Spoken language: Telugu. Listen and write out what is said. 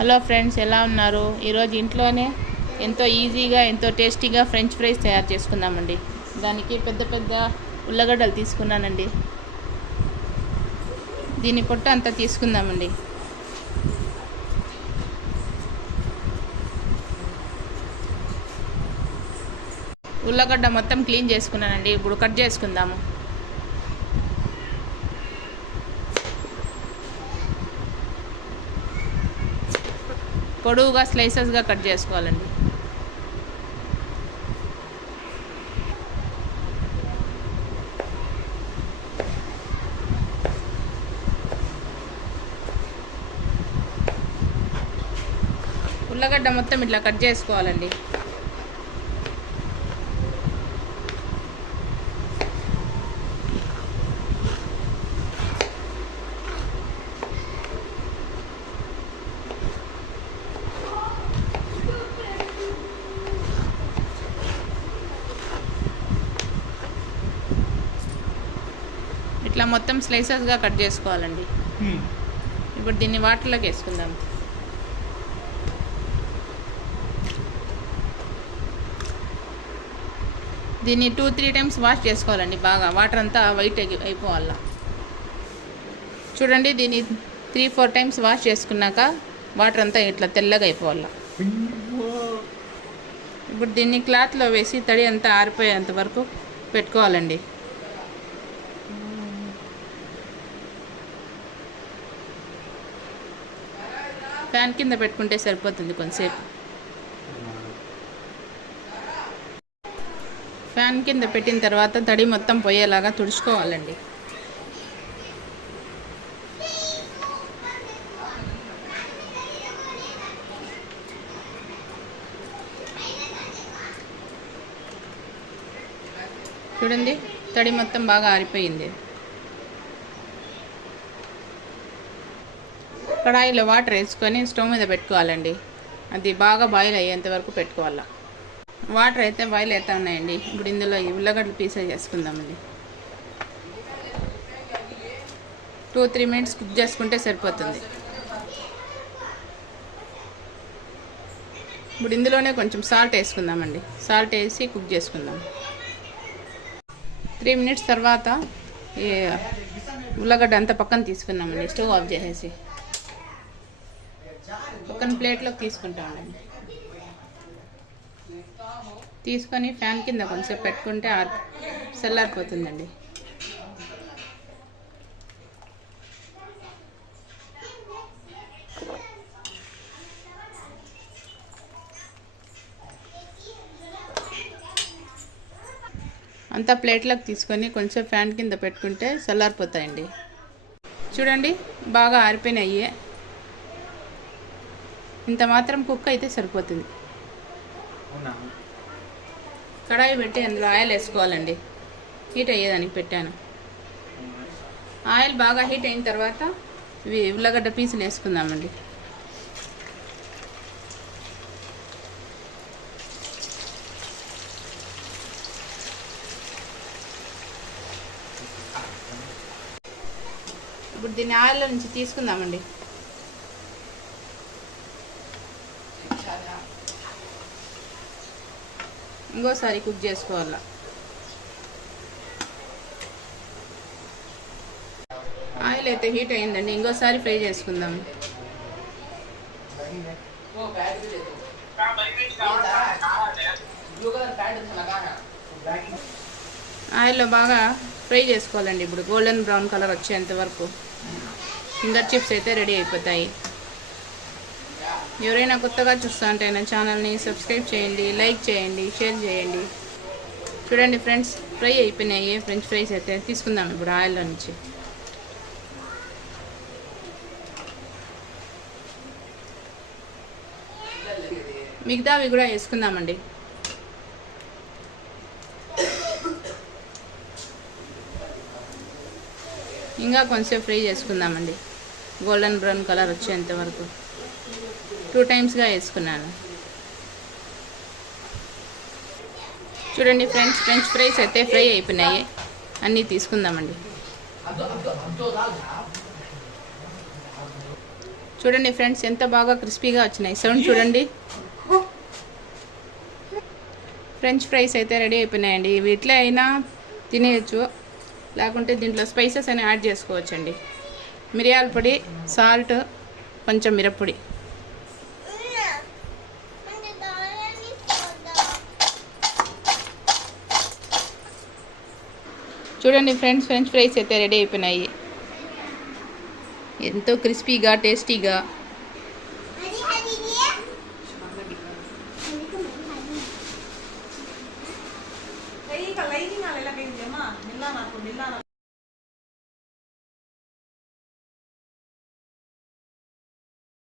హలో ఫ్రెండ్స్, ఎలా ఉన్నారు? ఈరోజు ఇంట్లోనే ఎంతో ఈజీగా ఎంతో టేస్టీగా ఫ్రెంచ్ ఫ్రైస్ తయారు చేసుకుందామండి. దానికి పెద్ద పెద్ద ఉల్లగడ్డలు తీసుకున్నానండి. దీని పొట్టు అంతా తీసుకుందామండి. ఉల్లగడ్డ మొత్తం క్లీన్ చేసుకున్నానండి. ఇప్పుడు కట్ చేసుకుందాము. పొడవుగా స్లైసెస్గా కట్ చేసుకోవాలండి. ఉల్లగడ్డ మొత్తం ఇట్లా కట్ చేసుకోవాలండి. ఇట్లా మొత్తం స్లైసెస్గా కట్ చేసుకోవాలండి. ఇప్పుడు దీన్ని వాటర్లోకి వేసుకుందాం. దీన్ని 2-3 టైమ్స్ వాష్ చేసుకోవాలండి. బాగా వాటర్ అంతా వైట్ అయిపోవాల. చూడండి, దీన్ని 3-4 టైమ్స్ వాష్ చేసుకున్నాక వాటర్ అంతా ఇట్లా తెల్లగా అయిపోవాల. ఇప్పుడు దీన్ని క్లాత్లో వేసి తడి అంతా ఆరిపోయేంత వరకు పెట్టుకోవాలండి. ఫ్యాన్ కింద పెట్టుకుంటే సరిపోతుంది. కొంతసేపు ఫ్యాన్ కింద పెట్టిన తర్వాత తడి మొత్తం పోయేలాగా తుడుచుకోవాలండి. చూడండి, తడి మొత్తం బాగా ఆరిపోయింది. కడాయిలో వాటర్ వేసుకొని స్టవ్ మీద పెట్టుకోవాలండి. అది బాగా బాయిల్ అయ్యేంత వరకు పెట్టుకోవాలి. వాటర్ అయితే బాయిల్ అవుతా ఉన్నాయండి. ఇప్పుడు ఇందులో ఈ ఉల్లగడ్డలు పీసెస్ చేసుకుందామండి. 2-3 మినిట్స్ కుక్ చేసుకుంటే సరిపోతుంది. ఇప్పుడు ఇందులోనే కొంచెం సాల్ట్ వేసుకుందామండి. సాల్ట్ వేసి కుక్ చేసుకుందాం. 3 మినిట్స్ తర్వాత ఈ ఉల్లగడ్డ అంతా పక్కన తీసుకున్నామండి. స్టవ్ ఆఫ్ చేసేసి పక్కన ప్లేట్లోకి తీసుకుంటామండి. తీసుకొని ఫ్యాన్ కింద కొంచెం పెట్టుకుంటే చల్లారిపోతుందండి. అంతా ప్లేట్లోకి తీసుకొని కొంచెం ఫ్యాన్ కింద పెట్టుకుంటే చల్లారిపోతాయండి. చూడండి, బాగా ఆరిపోయినాయి. ఇంత మాత్రం కుక్ అయితే సరిపోతుంది. కడాయి పెట్టి అందులో ఆయిల్ వేసుకోవాలండి. హీట్ అయ్యేదానికి పెట్టాను. ఆయిల్ బాగా హీట్ అయిన తర్వాత ఇవి ఉల్లగడ్డ పీసులు వేసుకుందామండి. ఇప్పుడు దీన్ని ఆయిల్లో నుంచి తీసుకుందామండి. ఇంకోసారి కుక్ చేసుకోవాలి. ఆయిల్ అయితే హీట్ అయిందండి. ఇంకోసారి ఫ్రై చేసుకుందాం. ఆయిల్లో బాగా ఫ్రై చేసుకోవాలండి. ఇప్పుడు గోల్డెన్ బ్రౌన్ కలర్ వచ్చేంత వరకు ఫింగర్ చిప్స్ అయితే రెడీ అయిపోతాయి. ఎవరైనా కొత్తగా చూస్తూ ఉంటే నా ఛానల్ని సబ్స్క్రైబ్ చేయండి, లైక్ చేయండి, షేర్ చేయండి. చూడండి ఫ్రెండ్స్, ఫ్రై అయిపోయినాయి. ఫ్రెంచ్ ఫ్రైస్ అయితే తీసుకుందాం ఇప్పుడు ఆయిల్లో నుంచి. మిగతావి కూడా వేసుకుందామండి. ఇంకా కొంచెం ఫ్రై చేసుకుందామండి. గోల్డెన్ బ్రౌన్ కలర్ వచ్చేంత వరకు 2 టైమ్స్గా వేసుకున్నాను. చూడండి ఫ్రెండ్స్, ఫ్రెంచ్ ఫ్రైస్ అయితే ఫ్రై అయిపోయినాయి. అన్నీ తీసుకుందామండి. చూడండి ఫ్రెండ్స్ ఎంత బాగా క్రిస్పీగా వచ్చినాయి. సౌండ్ చూడండి. ఫ్రెంచ్ ఫ్రైస్ అయితే రెడీ అయిపోయినాయండి. ఇవి ఇట్లా అయినా తినేయచ్చు, లేకుంటే దీంట్లో స్పైసెస్ అని యాడ్ చేసుకోవచ్చండి. మిరియాల పొడి, సాల్ట్, కొంచెం మిరప్పొడి. చూడండి ఫ్రెండ్స్, ఫ్రెంచ్ ఫ్రైస్ అయితే రెడీ అయిపోయినాయి. ఎంతో క్రిస్పీగా టేస్టీగా.